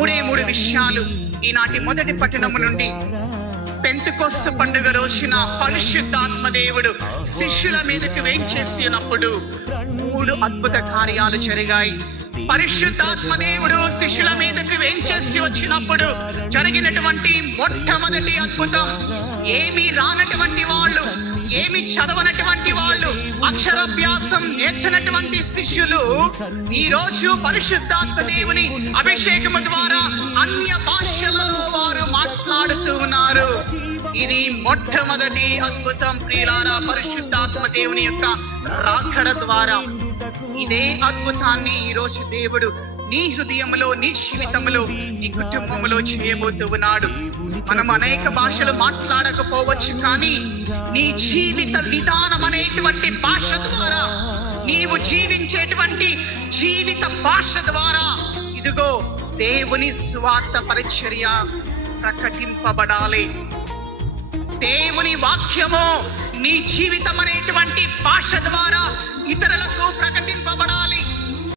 మూడు విషయాలు ఈనాటి మొదటి పట్టణము నుండి. పెంతెకొస్తు పండుగ రోజున పరిశుద్ధాత్మ దేవుడు శిష్యుల మీదకి వేంచేసినప్పుడు 3 అద్భుత కార్యాలు జరిగాయి. పరిశుద్ధాత్మ దేవుడు శిష్యుల మీదకి వేంచేసి వచ్చినప్పుడు జరిగినటువంటి మొట్టమొదటి అద్భుతం, ఏమీ రానటువంటి వాళ్ళు, ఏమి చదవనటువంటి వాళ్ళు, అక్షరాభ్యాసం నేర్చినటువంటి శిష్యులు ఈ రోజు పరిశుద్ధాత్మ దేవుని అభిషేకము ద్వారా అన్య భాషలలో వారు మాట్లాడుతూ ఉన్నారు. ఇది మొట్టమొదటి అద్భుతం ప్రియులారా, పరిశుద్ధాత్మ దేవుని యొక్క రాకడ ద్వారా. ఇదే అద్భుతాన్ని ఈ రోజు దేవుడు నీ హృదయంలో, నీ జీవితంలో, నీ కుటుంబంలో చేయబోతూ ఉన్నాడు. మనం అనేక భాషలు మాట్లాడకపోవచ్చు, కానీ నీ జీవిత విధానం అనేటువంటి భాష ద్వారా, నీవు జీవించేటువంటి జీవిత భాష ద్వారా ఇదిగో దేవుని స్వార్థ పరిచర్య ప్రకటింపబడాలి. దేవుని వాక్యము నీ జీవితం అనేటువంటి భాష